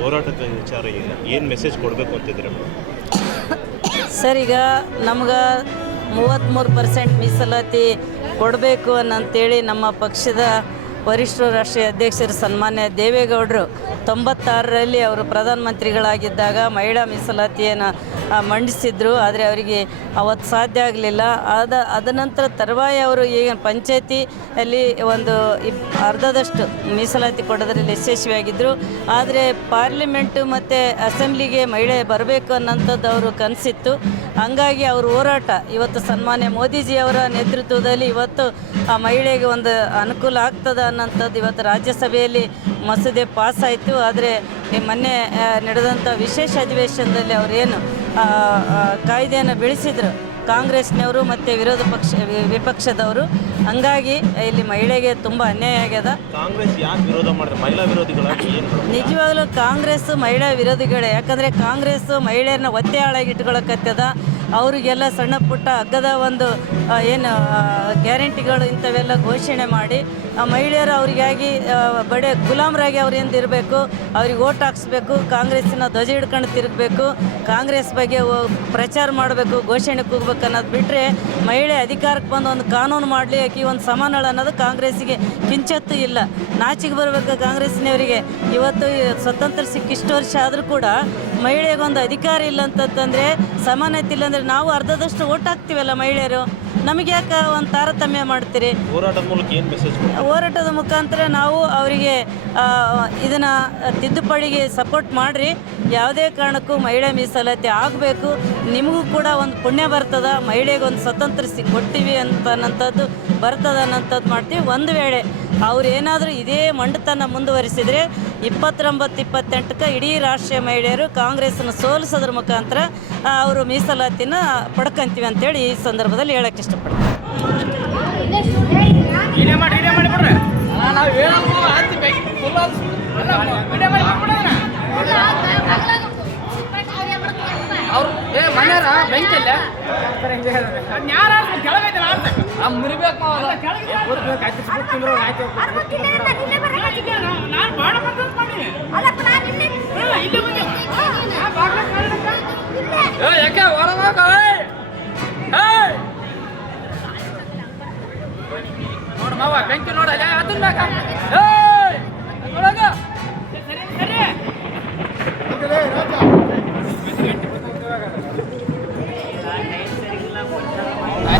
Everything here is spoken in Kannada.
ಹೋರಾಟದ ವಿಚಾರ ಏನು ಮೆಸೇಜ್ ಕೊಡಬೇಕು ಅಂತಿದ್ದೀರಾ? ಸರ್, ಈಗ ನಮ್ಗೆ 33% ಮೀಸಲಾತಿ ಕೊಡಬೇಕು ಅನ್ನಂತೇಳಿ ನಮ್ಮ ಪಕ್ಷದ ವರಿಷ್ಠ ರಾಷ್ಟ್ರೀಯ ಅಧ್ಯಕ್ಷರು ಸನ್ಮಾನ್ಯ ದೇವೇಗೌಡರು 96ರಲ್ಲಿ ಅವರು ಪ್ರಧಾನಮಂತ್ರಿಗಳಾಗಿದ್ದಾಗ ಮಹಿಳಾ ಮೀಸಲಾತಿಯನ್ನು ಮಂಡಿಸಿದ್ರು. ಆದರೆ ಅವರಿಗೆ ಅವತ್ತು ಸಾಧ್ಯ ಆಗಲಿಲ್ಲ. ಅದ ನಂತರ ತರುವಾಯ ಅವರು ಈಗ ಪಂಚಾಯತಿಯಲ್ಲಿ ಒಂದು ಅರ್ಧದಷ್ಟು ಮೀಸಲಾತಿ ಕೊಡೋದ್ರಲ್ಲಿ ಯಶಸ್ವಿಯಾಗಿದ್ದರು. ಆದರೆ ಪಾರ್ಲಿಮೆಂಟು ಮತ್ತು ಅಸೆಂಬ್ಲಿಗೆ ಮಹಿಳೆ ಬರಬೇಕು ಅನ್ನೋಂಥದ್ದು ಅವರು ಕನಸಿತ್ತು. ಹಂಗಾಗಿ ಅವ್ರ ಹೋರಾಟ ಇವತ್ತು ಸನ್ಮಾನ್ಯ ಮೋದಿಜಿಯವರ ನೇತೃತ್ವದಲ್ಲಿ ಇವತ್ತು ಆ ಮಹಿಳೆಗೆ ಒಂದು ಅನುಕೂಲ ಆಗ್ತದೆ ಅನ್ನೋಂಥದ್ದು ಇವತ್ತು ರಾಜ್ಯಸಭೆಯಲ್ಲಿ ಮಸೂದೆ ಪಾಸಾಯಿತು. ಆದರೆ ಮೊನ್ನೆ ನಡೆದಂಥ ವಿಶೇಷ ಅಧಿವೇಶನದಲ್ಲಿ ಅವರೇನು ಕಾಯ್ದೆಯನ್ನು ಬೆಳೆಸಿದರು ಕಾಂಗ್ರೆಸ್ನವರು ಮತ್ತು ವಿಪಕ್ಷದವರು. ಹಂಗಾಗಿ ಇಲ್ಲಿ ಮಹಿಳೆಗೆ ತುಂಬ ಅನ್ಯಾಯ ಆಗ್ಯದ. ಕಾಂಗ್ರೆಸ್ ಯಾಕೆ ವಿರೋಧ ಮಾಡಿದ್ರೆ? ಮಹಿಳಾ ವಿರೋಧಿಗಳಾಗಿ ಏನು? ನಿಜವಾಗ್ಲೂ ಕಾಂಗ್ರೆಸ್ ಮಹಿಳಾ ವಿರೋಧಿಗಳೇ. ಯಾಕಂದರೆ ಕಾಂಗ್ರೆಸ್ ಮಹಿಳೆಯರನ್ನ ಒತ್ತೆ ಹಾಳಾಗಿ ಇಟ್ಕೊಳಕತ್ತದ. ಅವರಿಗೆಲ್ಲ ಸಣ್ಣ ಪುಟ್ಟ ಅಗ್ಗದ ಒಂದು ಏನು ಗ್ಯಾರಂಟಿಗಳು ಇಂಥವೆಲ್ಲ ಘೋಷಣೆ ಮಾಡಿ ಆ ಮಹಿಳೆಯರು ಅವರಿಗಾಗಿ ಬಡೆ ಗುಲಾಮರಾಗಿ ಅವ್ರು ಇರಬೇಕು, ಅವ್ರಿಗೆ ಓಟ್ ಹಾಕ್ಸ್ಬೇಕು, ಕಾಂಗ್ರೆಸ್ಸಿನ ಧ್ವಜ ಹಿಡ್ಕೊಂಡು ತಿರುಗಬೇಕು, ಕಾಂಗ್ರೆಸ್ ಬಗ್ಗೆ ಪ್ರಚಾರ ಮಾಡಬೇಕು, ಘೋಷಣೆ ಕೂಗಬೇಕು ಅನ್ನೋದು ಬಿಟ್ಟರೆ ಮಹಿಳೆ ಅಧಿಕಾರಕ್ಕೆ ಬಂದು ಒಂದು ಕಾನೂನು ಮಾಡಲಿ, ಆಕೆ ಒಂದು ಸಮಾನಳ ಅನ್ನೋದು ಕಾಂಗ್ರೆಸ್ಸಿಗೆ ಕಿಂಚತ್ತೂ ಇಲ್ಲ. ನಾಚಿಗೆ ಬರಬೇಕು ಕಾಂಗ್ರೆಸ್ಸಿನವರಿಗೆ. ಇವತ್ತು ಸ್ವತಂತ್ರ ಸಿಕ್ಕಿ ಇಷ್ಟು ವರ್ಷ ಆದರೂ ಕೂಡ ಮಹಿಳೆಗೊಂದು ಅಧಿಕಾರ ಇಲ್ಲ ಅಂತಂದರೆ, ಸಮಾನತೆ ಇಲ್ಲ ಅಂದರೆ ನಾವು ಅರ್ಧದಷ್ಟು ಓಟ್ ಹಾಕ್ತೀವಲ್ಲ ಮಹಿಳೆಯರು, ನಮಗೆ ಯಾಕೆ ಒಂದು ತಾರತಮ್ಯ ಮಾಡ್ತೀರಿ? ಹೋರಾಟದ ಮೂಲಕ ಏನು ಮೆಸೇಜ್? ಹೋರಾಟದ ಮುಖಾಂತರ ನಾವು ಅವರಿಗೆ ಇದನ್ನು ತಿದ್ದುಪಡಿಗೆ ಸಪೋರ್ಟ್ ಮಾಡಿರಿ. ಯಾವುದೇ ಕಾರಣಕ್ಕೂ ಮಹಿಳಾ ಮೀಸಲಾತಿ ಆಗಬೇಕು. ನಿಮಗೂ ಕೂಡ ಒಂದು ಪುಣ್ಯ ಬರ್ತದೆ, ಮಹಿಳೆಗೆ ಒಂದು ಸ್ವತಂತ್ರ ಕೊಡ್ತೀವಿ ಅನ್ನೋಂಥದ್ದು ಬರ್ತದೆ ಅನ್ನೋಂಥದ್ದು ಮಾಡ್ತೀವಿ. ಒಂದು ವೇಳೆ ಅವ್ರು ಏನಾದರೂ ಇದೇ ಮಂಡತನ ಮುಂದುವರಿಸಿದರೆ 29-28ಕ್ಕೆ ಇಡೀ ರಾಷ್ಟ್ರೀಯ ಮಹಿಳೆಯರು ಕಾಂಗ್ರೆಸ್ಸನ್ನು ಸೋಲಿಸೋದ್ರ ಮುಖಾಂತರ ಅವರು ಮೀಸಲಾತಿನ ಪಡ್ಕೊಂತೀವಿ ಅಂತೇಳಿ ಈ ಸಂದರ್ಭದಲ್ಲಿ ಹೇಳೋಕ್ಕೆ ಇಷ್ಟಪಡ್ತೀನಿ. ನೋಡ ಮಾವ ಬೆಂಕಿ ನೋಡಲ್ಲ ಅದನ್ನ